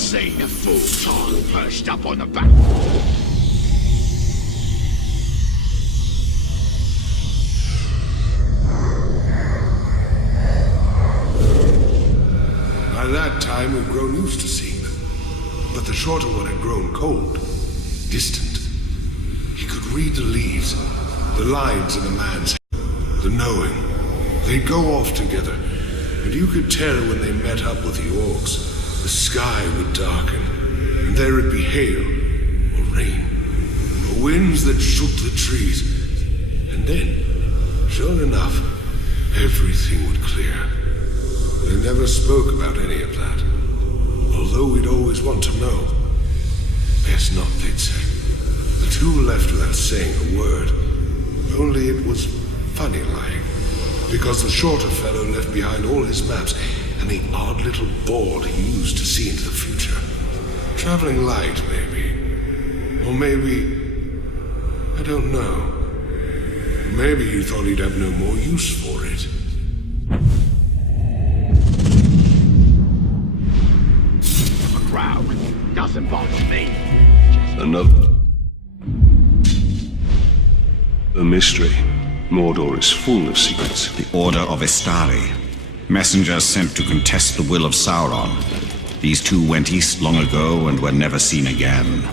seen a full-time perched up on the back. By that time, we'd grown used to seeing them. But the shorter one had grown cold, distant. He could read the leaves, the lines in a man's head, the knowing. They'd go off together, and you could tell when they met up with the orcs. The sky would darken, and there would be hail, or rain, or winds that shook the trees. And then, sure enough, everything would clear. They never spoke about any of that, although we'd always want to know. Best not, they'd say. The two left without saying a word. Only it was funny lying, because the shorter fellow left behind all his maps and the odd little board he used to see into the future. Traveling light, maybe. Or maybe... I don't know. Maybe he thought he'd have no more use for it. A crowd doesn't bother me. Another... a mystery. Mordor is full of secrets. The Order of Istari. Messengers sent to contest the will of Sauron. These two went east long ago and were never seen again.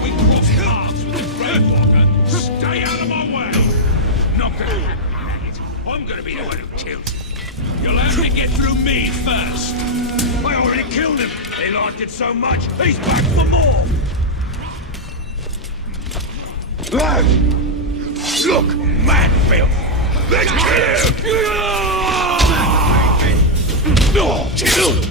We cross paths with the Redwater. Stay out of my way. Not gonna happen. I'm gonna be the one who kills you. You'll have to get through me first. I already killed him. He liked it so much, he's back for more. Look, man filth. Let's kill him. No, kill him.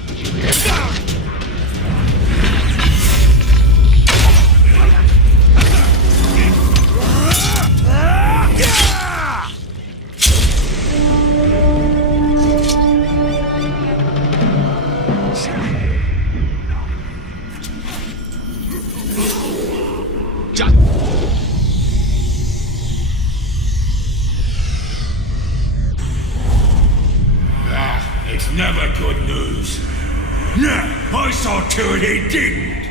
Never good news. Yeah, I saw to it he didn't.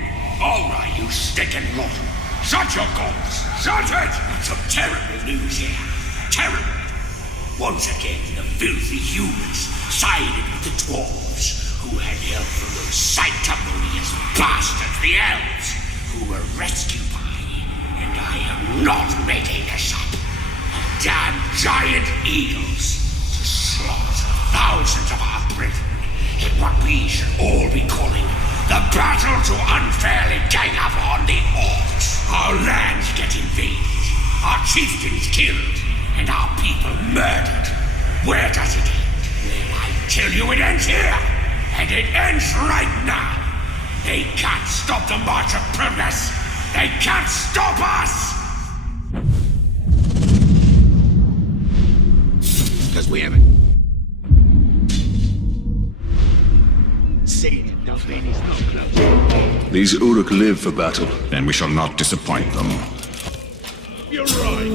All right, you stinking rot. Shut your gobs. Shut it! Some terrible news here. Terrible. Once again, the filthy humans sided with the dwarves, who had help from those sanctimonious bastards, the elves, who were rescued by, and I am not making this up, damn giant eagles to slaughter thousands of our brethren in what we should all be calling the battle to unfairly gang up on the orcs. Our lands get invaded, our chieftains killed, and our people murdered. Where does it end? Well, I tell you it ends here, and it ends right now. They can't stop the march of progress. They can't stop us! Because we haven't seen the pain is not close. These Uruk live for battle. Then we shall not disappoint them. You're right.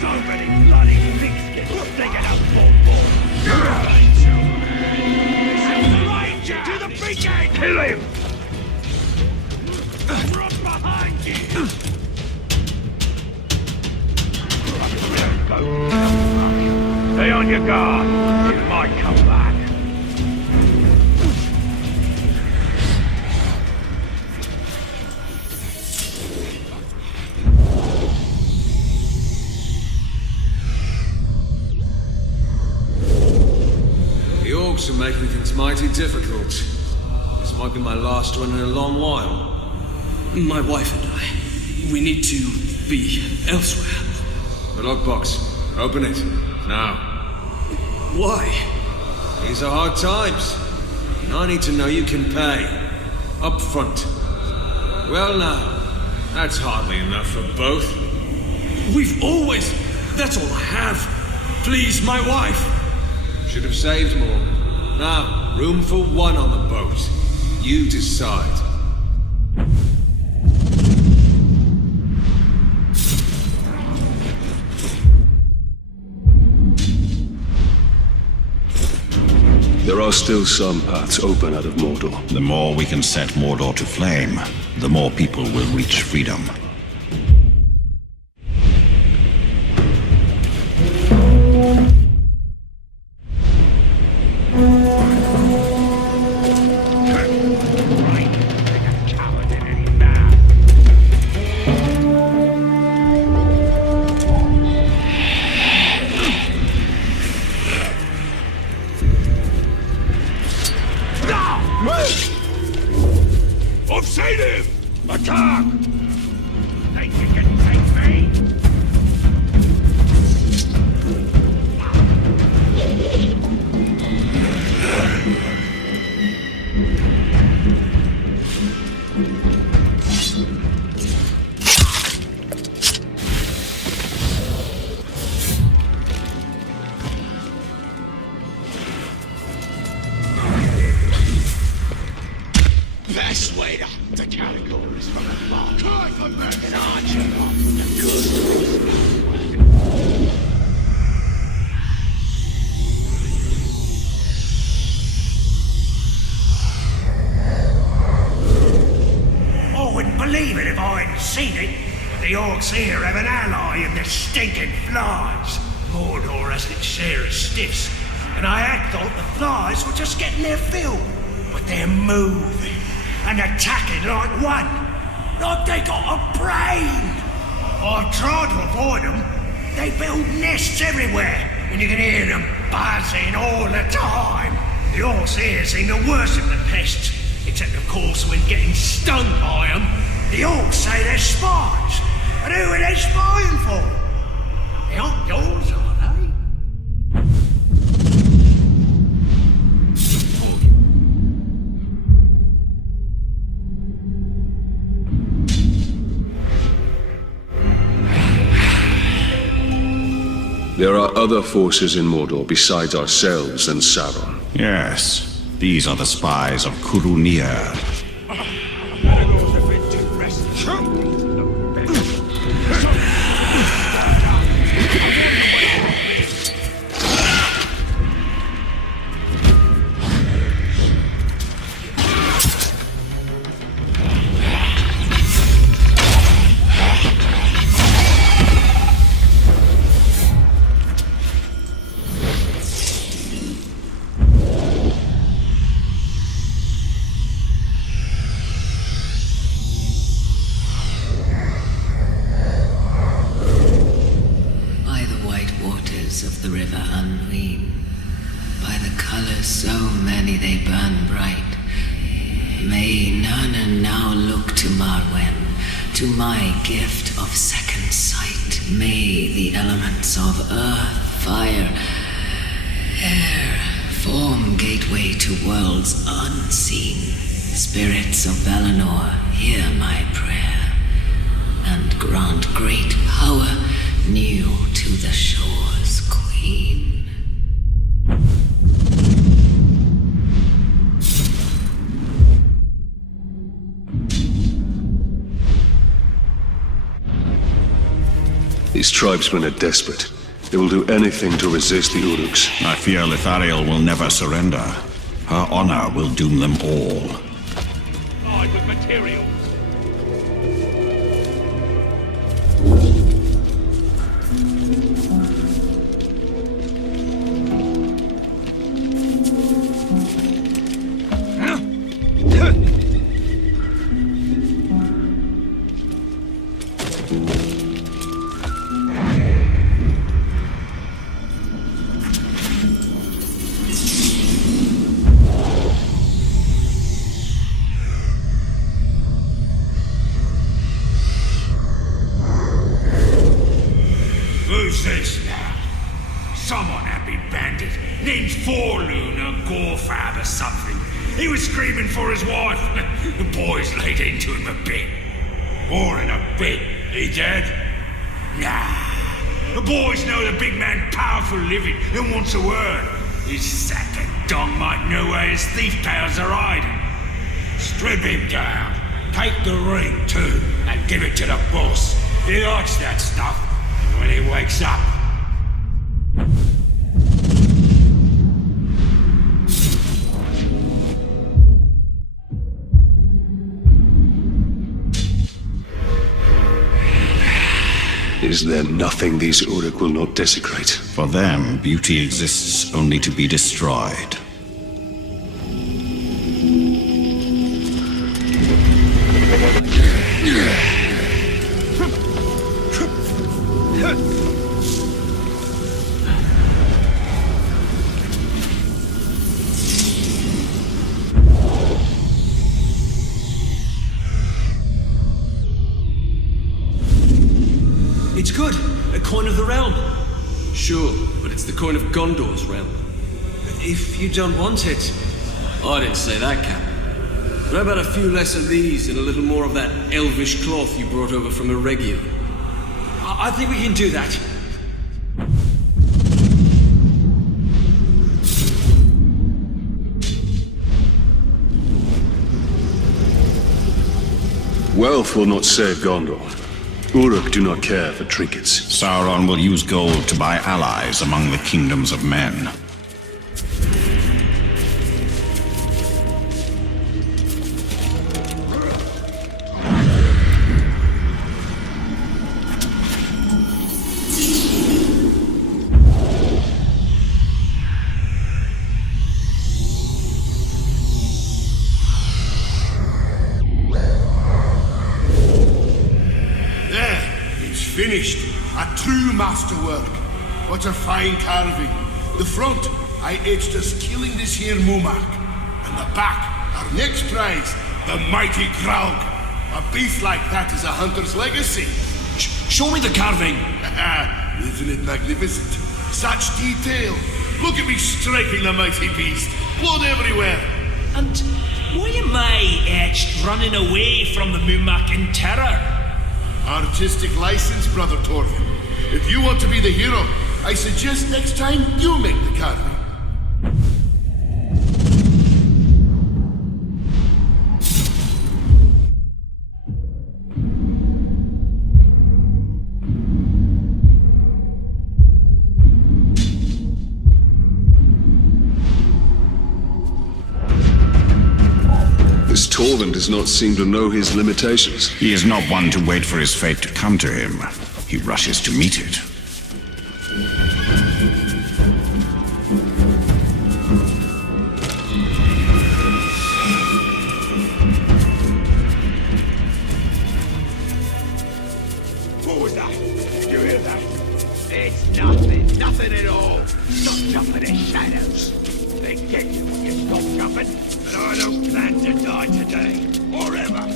So many bloody pigskin sticking up Ranger! To the beacon! Kill him! Run behind you! Stay on your guard. It might come back. The orcs are making things mighty difficult. This might be my last one in a long while. My wife and I, we need to be elsewhere. The lockbox. Open it. Now. Why? These are hard times. And I need to know you can pay. Up front. Well now, that's hardly enough for both. We've always... That's all I have. Please, my wife. Should have saved more. Now, room for one on the boat. You decide. There are still some paths open out of Mordor. The more we can set Mordor to flame, the more people will reach freedom. I've seen him! Attack! Think you can take me? Best way to category is from the far. An archer off the good. I wouldn't believe it if I hadn't seen it, but the orcs here have an ally in the stinking flies. Mordor has its share of stiffs, and I had thought the flies were just getting their fill, but they're moving and attacking like one, like they got a brain. I've tried to avoid them. They build nests everywhere, and you can hear them buzzing all the time. The orcs here seem to worship the pests, except of course when getting stung by them, the orcs say they're spies. And who are they spying for? They aren't yours, are they? There are other forces in Mordor besides ourselves and Sauron. Yes, these are the spies of Kurunir. Of the river Unween, by the colors so many they burn bright, may Nurn now look to Marwen, to my gift of second sight. May the elements of earth, fire, air form gateway to worlds unseen. Spirits of Valinor, hear my prayer, and grant great power new to the shore's queen. These tribesmen are desperate. They will do anything to resist the Uruks. I fear Lithariel will never surrender. Her honor will doom them all. With materials. Who's this now? Some unhappy bandit named Forloon or Gorfab or something. He was screaming for his wife. The boys laid into him a bit. More than a bit. He dead? Nah. The boys know the big man powerful living and wants a word. His second dong might know where his thief tails are hiding. Strip him down. Take the ring, too, and give it to the boss. He likes that stuff. And when he wakes up... Is there nothing these Uruk will not desecrate? For them, beauty exists only to be destroyed. It's good. A coin of the realm. Sure, but it's the coin of Gondor's realm. If you don't want it... I didn't say that, Cap. But how about a few less of these and a little more of that elvish cloth you brought over from Eregio? I think we can do that. Wealth will not save Gondor. Uruk do not care for trinkets. Sauron will use gold to buy allies among the kingdoms of men. Finished. A true masterwork. What a fine carving. The front, I etched us killing this here Mumak. And the back, our next prize, the mighty Graug. A beast like that is a hunter's legacy. Show me the carving! Isn't it magnificent? Such detail. Look at me striking the mighty beast. Blood everywhere. And why am I etched running away from the Mumak in terror? Artistic license, Brother Torvin. If you want to be the hero, I suggest next time you make the carving. This Torvin does not seem to know his limitations. He is not one to wait for his fate to come to him. He rushes to meet it. What was that? Did you hear that? It's nothing. Nothing at all. Stop jumping in shadows. They get you when you stop jumping. And I don't plan to die today. Or ever.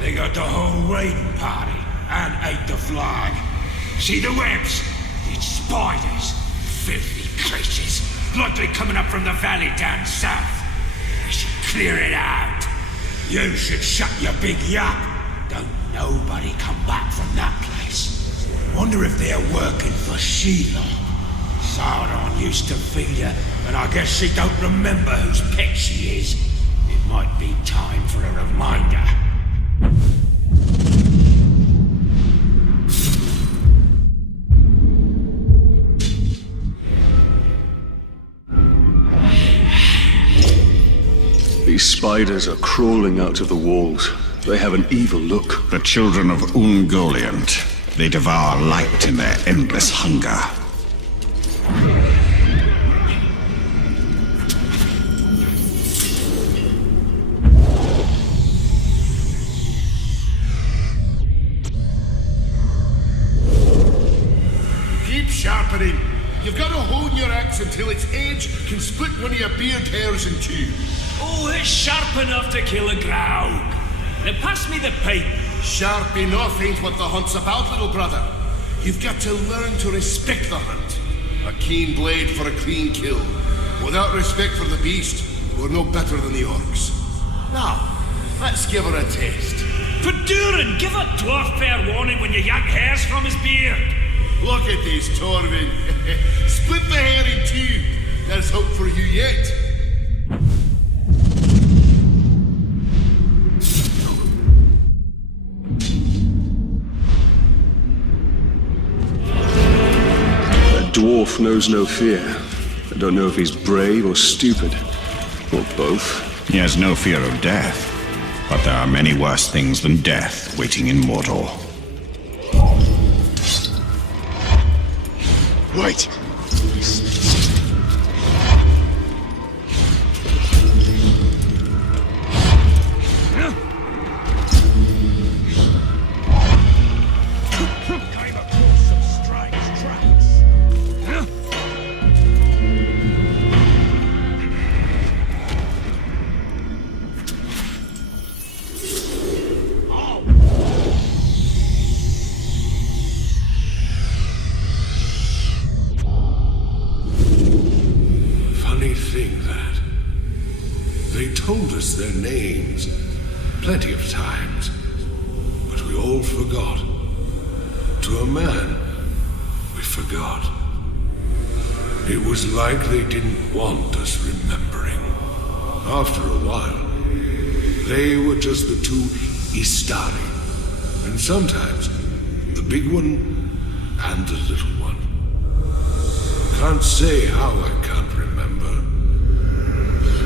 They got the whole raiding party and ate the flag. See the webs? It's spiders. Filthy creatures. Likely coming up from the valley down south. We should clear it out. You should shut your big yap. Don't nobody come back from that place. Wonder if they're working for Sheila. Sauron used to feed her, and I guess she don't remember whose pet she is. It might be time for a reminder. These spiders are crawling out of the walls. They have an evil look. The children of Ungoliant. They devour light in their endless hunger. Keep sharpening. You've got to hone your axe until its edge can split one of your beard hairs in two. Oh, it's sharp enough to kill a Graug. Now pass me the pipe. Sharp enough ain't what the hunt's about, little brother. You've got to learn to respect the hunt. A keen blade for a clean kill. Without respect for the beast, we're no better than the orcs. Now, let's give her a taste. For Durin, give a dwarf fair warning when you yank hairs from his beard. Look at this, Torvin. Split the hair in two. There's hope for you yet. That dwarf knows no fear. I don't know if he's brave or stupid, or both. He has no fear of death, but there are many worse things than death waiting in Mordor. Wait! Their names plenty of times, but we all forgot. To a man, we forgot. It was like they didn't want us remembering. After a while, they were just the two Istari, and sometimes the big one and the little one. Can't say how I can't remember.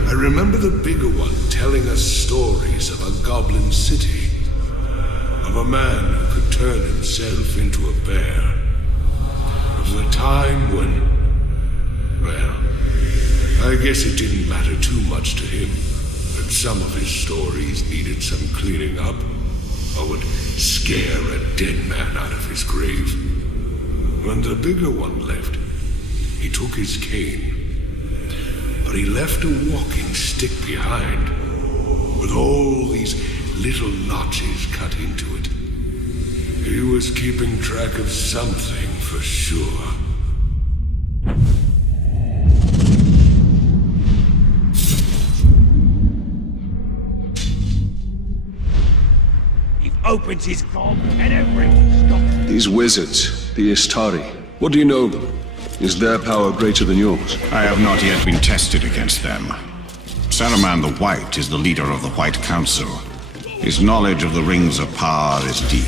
I remember the bigger one telling us stories of a goblin city, of a man who could turn himself into a bear, of the time when, well, I guess it didn't matter too much to him that some of his stories needed some cleaning up, or would scare a dead man out of his grave. When the bigger one left, he took his cane, but he left a walking stick behind, with all these little notches cut into it. He was keeping track of something for sure. He opens his gob and everyone stops. These wizards, the Istari, what do you know of them? Is their power greater than yours? I have not yet been tested against them. Saruman the White is the leader of the White Council. His knowledge of the Rings of Power is deep.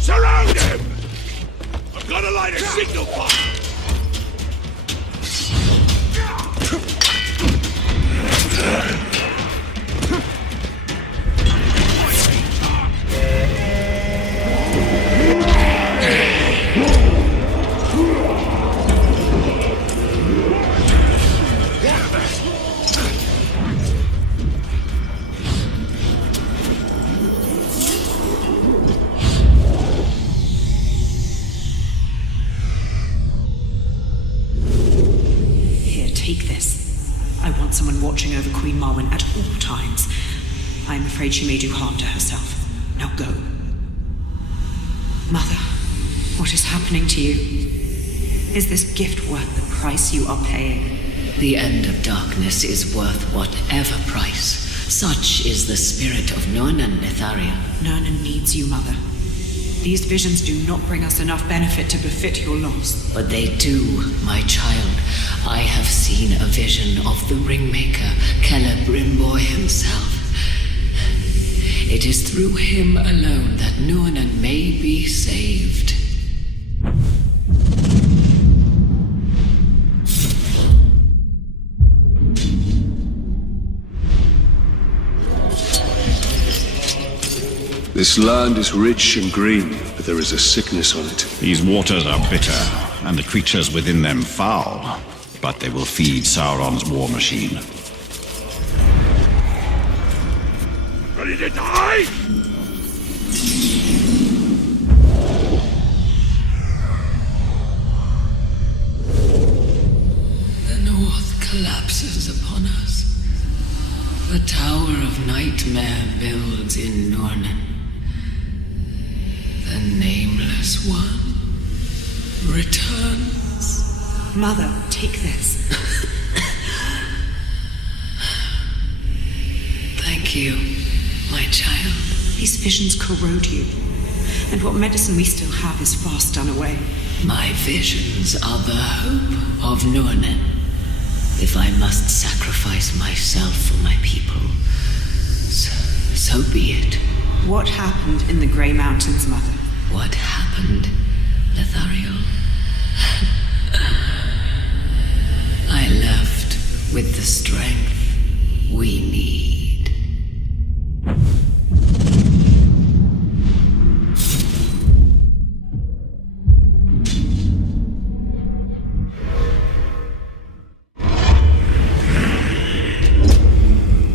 Surround him! I'm gonna light a signal fire! Take this. I want someone watching over Queen Marwen at all times. I'm afraid she may do harm to herself. Now go. Mother, what is happening to you? Is this gift worth the price you are paying? The end of darkness is worth whatever price. Such is the spirit of Nurn and Netharia. Nurn needs you, Mother. These visions do not bring us enough benefit to befit your loss. But they do, my child. I have seen a vision of the Ringmaker, Celebrimbor himself. It is through him alone that Nurn may be saved. This land is rich and green, but there is a sickness on it. These waters are bitter, and the creatures within them foul, but they will feed Sauron's war machine. Ready to die? The north collapses upon us. The Tower of Nightmare builds in Nurn. The Nameless One returns. Mother, take this. Thank you, my child. These visions corrode you, and what medicine we still have is fast done away. My visions are the hope of Nurn. If I must sacrifice myself for my people, so be it. What happened in the Grey Mountains, Mother? What happened, Lethariel? I left with the strength we need.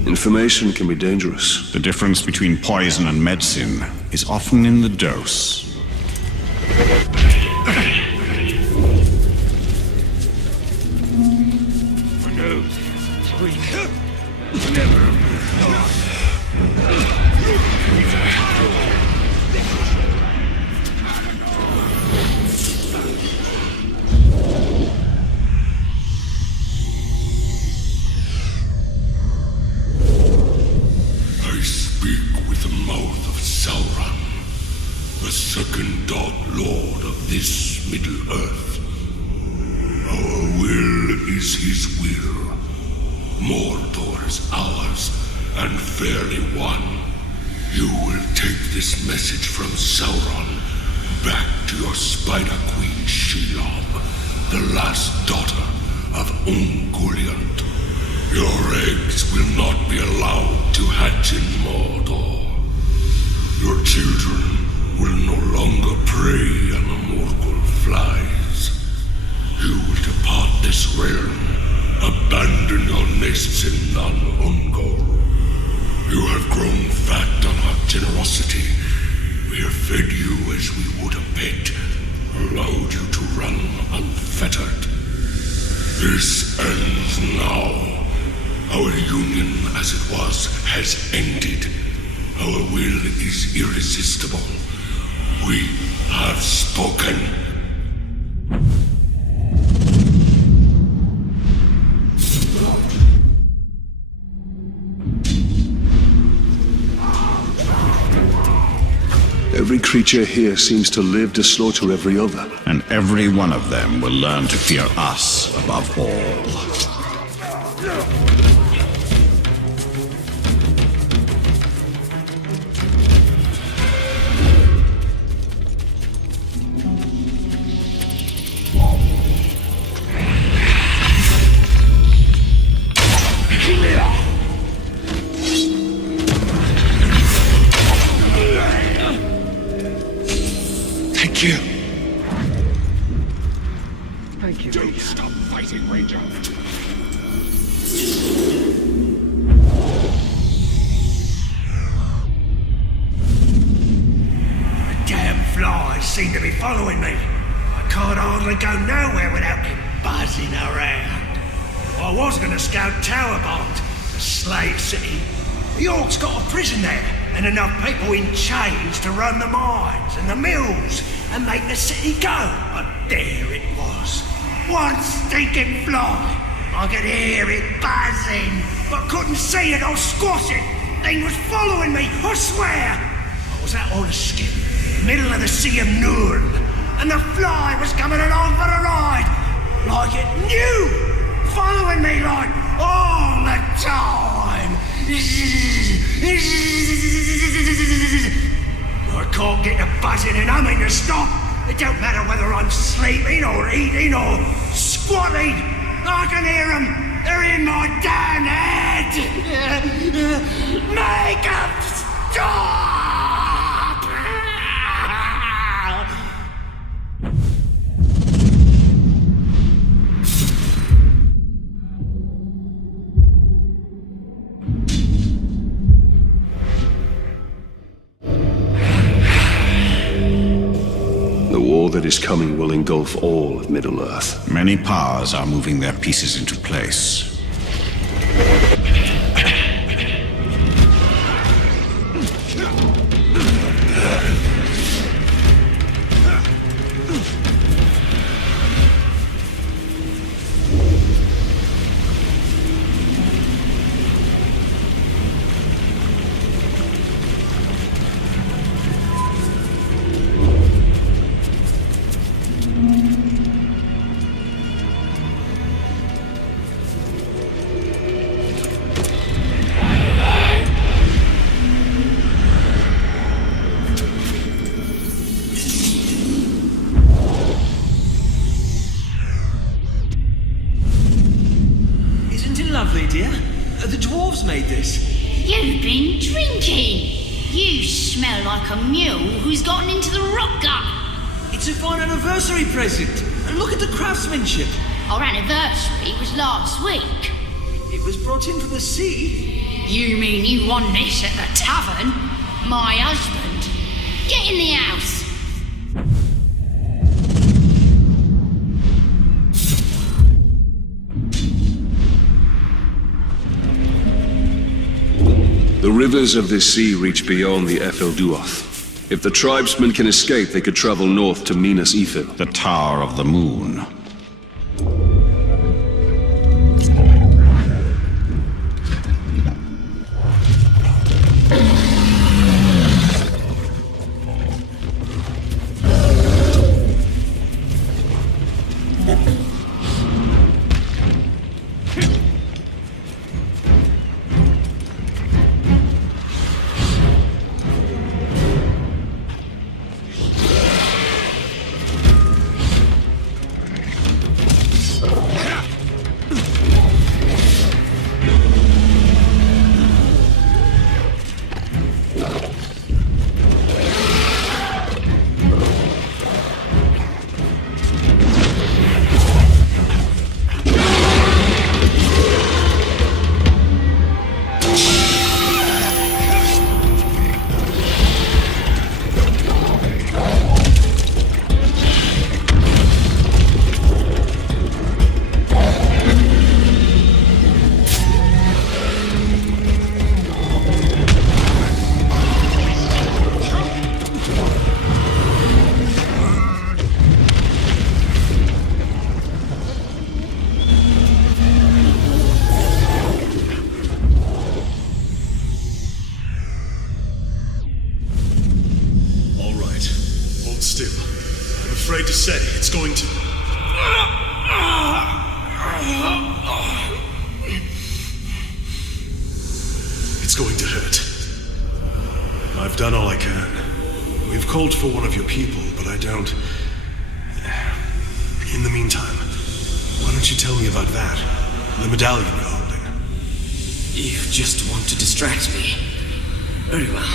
Information can be dangerous. The difference between poison and medicine is often in the dose. I speak with the mouth of Sauron, the second Dark Lord of this Middle Earth. Our will is his will. Mordor is ours, and fairly won. You will take this message from Sauron back to your Spider Queen Shelob, the last daughter of Ungoliant. Your eggs will not be allowed to hatch in Mordor. Your children will no longer prey on the Morgul flies. You will depart this realm, abandon your nests in Nan Ungol. You have grown fat on our generosity. We have fed you as we would a pet, allowed you to run unfettered. This ends now. Our union, as it was, has ended. Our will is irresistible. We have spoken. Every creature here seems to live to slaughter every other. And every one of them will learn to fear us above all. Thank you. Thank you. Don't stop fighting, Ranger. The damn flies seem to be following me. I can't hardly go nowhere without them buzzing around. I was going to scout Towerbond, the slave city. The Orcs got a prison there, and enough people in chains to run the mines and the mills and make the city go. But there it was. One stinking fly. I could hear it buzzing, but couldn't see it or squash it. Thing was following me, I swear. I was out on a skip, middle of the Sea of Nurn, and the fly was coming along for a ride. Like it knew. Following me like all the time. I can't get the buzzing and humming to stop. It don't matter whether I'm sleeping or eating or squatting. I can hear them. They're in my damn head. Make them stop! The war that is coming will engulf all of Middle-earth. Many powers are moving their pieces into place. lovely, dear. The dwarves made this. You've been drinking. You smell like a mule who's gotten into the rock gut. It's a fine anniversary present. Look at the craftsmanship. Our anniversary was last week. It was brought in from the sea. You mean you won this at the tavern? My husband. Get in the house. The rivers of this sea reach beyond the Efelduoth. If the tribesmen can escape, they could travel north to Minas Ithil. The Tower of the Moon. It's going to hurt. I've done all I can. We've called for one of your people, but I don't... In the meantime, why don't you tell me about that? The medallion you're holding. You just want to distract me. Very well.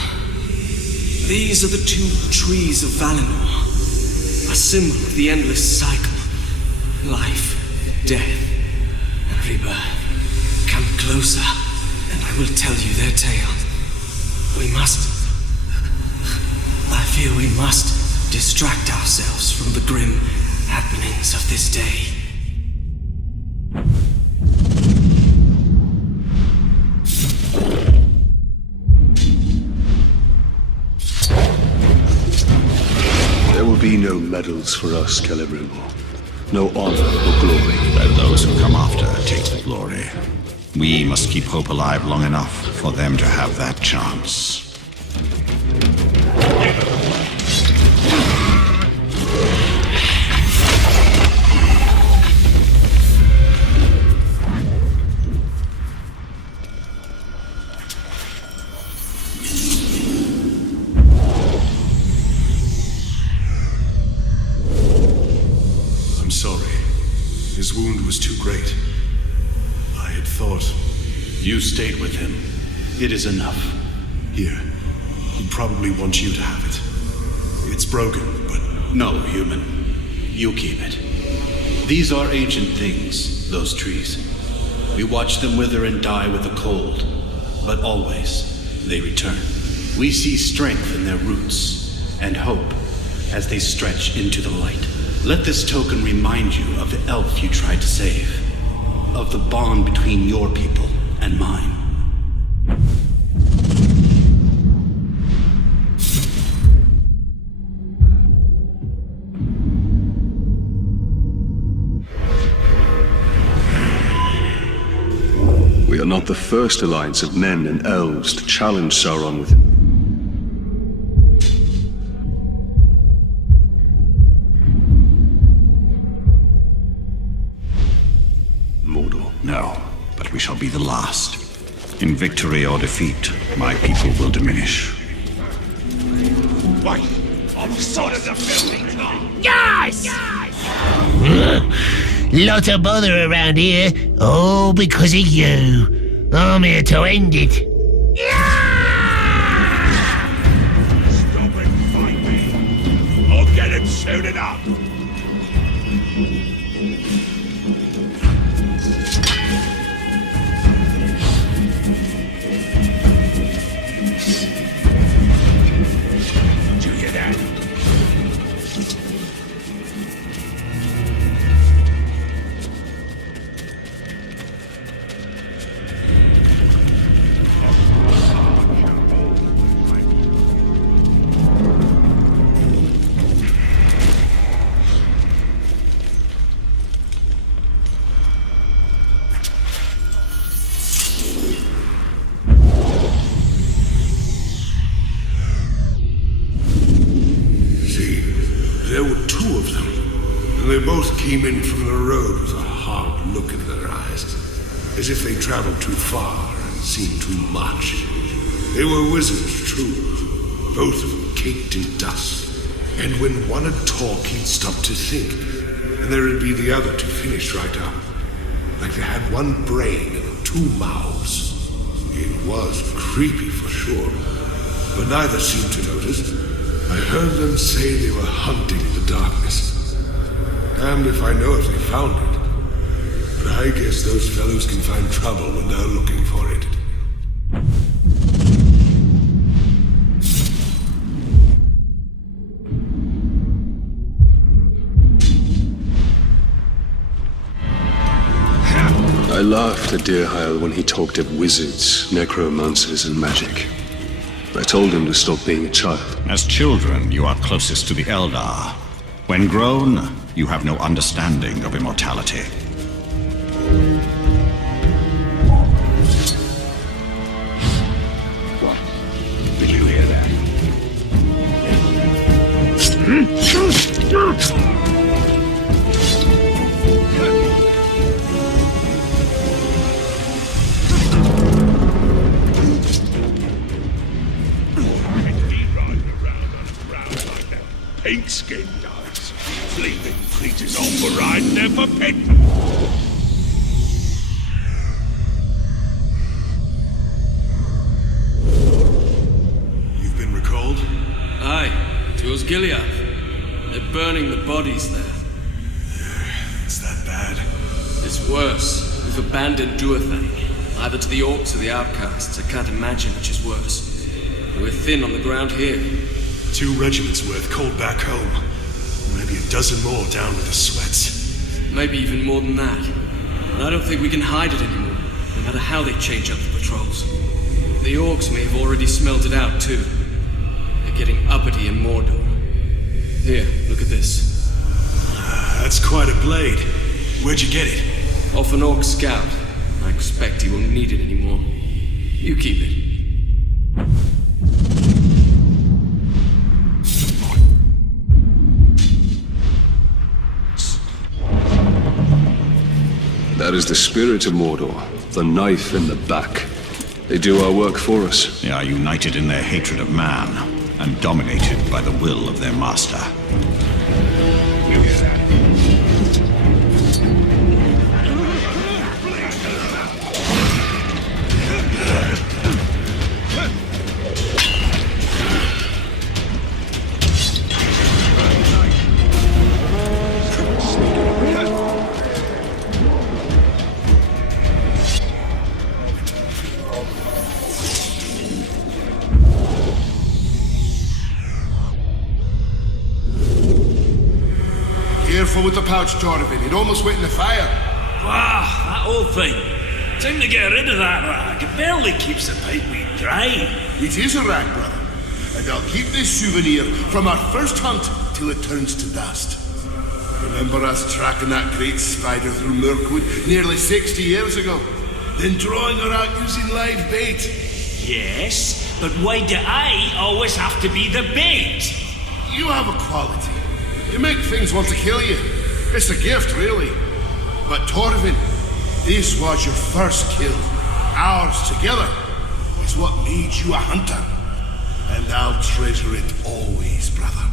These are the two trees of Valinor. A symbol of the endless cycle. Life, death, and rebirth. Come closer, and I will tell you their tale. I fear we must distract ourselves from the grim happenings of this day. There will be no medals for us, Celebrimbor. No honor or glory. Let those who come after take the glory. We must keep hope alive long enough for them to have that chance. I'm sorry. His wound was too great. I had thought... You stayed with him. It is enough. Here. He'd probably want you to have it. It's broken, but... No, human. You keep it. These are ancient things, those trees. We watch them wither and die with the cold, but always they return. We see strength in their roots, and hope as they stretch into the light. Let this token remind you of the elf you tried to save, of the bond between your people and mine. We are not the first alliance of men and elves to challenge Sauron with him. Mordor. No, but we shall be the last. In victory or defeat, my people will diminish. What? I'm sort of the filthy tongue. Guys! Lot of bother around here, all because of you. I'm here to end it. Stop it, fight me. I'll get him soon enough. Did you hear that? There were two of them, and they both came in from the road with a hard look in their eyes, as if they traveled too far and seen too much. They were wizards, true, both of them caked in dust, and when one would talk, he'd stop to think, and there would be the other to finish right up, like they had one brain and two mouths. It was creepy for sure, but neither seemed to notice. I heard them say they were hunting the darkness. Damned if I know if they found it. But I guess those fellows can find trouble when they're looking for it. I laughed at Deerheil when he talked of wizards, necromancers, and magic. I told him to stop being a child. As children, you are closest to the Eldar. When grown, you have no understanding of immortality. Did you hear that? Pink-skinned dogs, fleeing creatures on for riding there for pet. You've been recalled? Aye, to Osgiliath. They're burning the bodies there. It's that bad. It's worse. We've abandoned Duathan, either to the orcs or the outcasts. I can't imagine which is worse. We're thin on the ground here. 2 regiments worth called back home. Maybe a dozen more down with the sweats. Maybe even more than that. And I don't think we can hide it anymore, no matter how they change up the patrols. The orcs may have already smelled it out, too. They're getting uppity in Mordor. Here, look at this. That's quite a blade. Where'd you get it? Off an orc scout. I expect he won't need it anymore. You keep it. That is the spirit of Mordor, the knife in the back. They do our work for us. They are united in their hatred of man, and dominated by the will of their master. You hear that? Careful with the pouch, Torvin. It almost went in the fire. Wow, that old thing. Time to get rid of that rag. It barely keeps the pipeweed dry. It is a rag, brother. And I'll keep this souvenir from our first hunt till it turns to dust. Remember us tracking that great spider through Mirkwood nearly 60 years ago? Then drawing her out using live bait? Yes, but why do I always have to be the bait? You have a quality. You make things want to kill you. It's a gift, really. But Torvin, this was your first kill. Ours together is what made you a hunter. And I'll treasure it always, brother.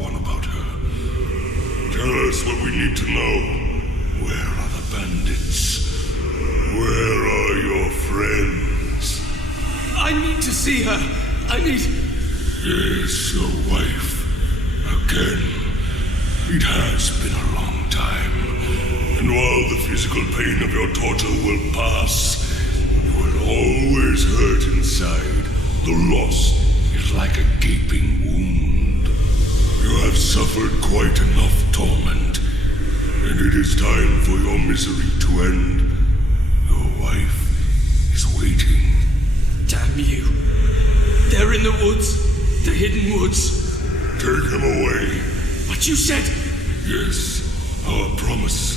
everyone about her. Tell us what we need to know. Where are the bandits? Where are your friends? I need to see her. I need... Yes, your wife. Again. It has been a long time. And while the physical pain of your torture will pass, you will always hurt inside. The loss is like a gaping wound. You have suffered quite enough torment, and it is time for your misery to end. Your wife is waiting. Damn you. They're in the woods. The hidden woods. Take him away. But you said... Yes, our promise.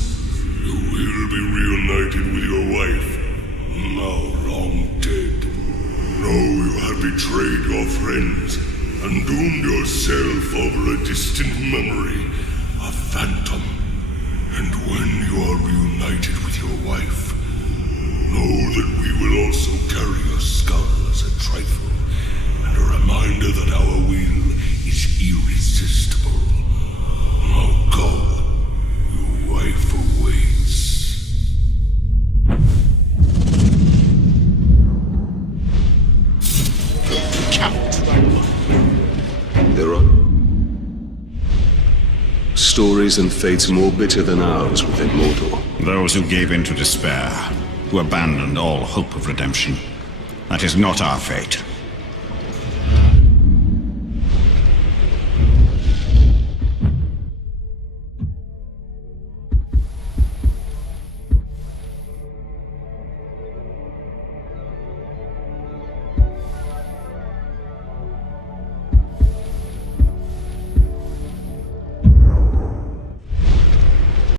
You will be reunited with your wife, now long dead. Know you have betrayed your friends and doomed yourself over a distant memory, a phantom. And when you are reunited with your wife, know that we will also carry your skull as a trifle, and a reminder that our will is irresistible. Now go. Your wife awaits. There are stories and fates more bitter than ours within Mordor. Those who gave in to despair, who abandoned all hope of redemption. That is not our fate.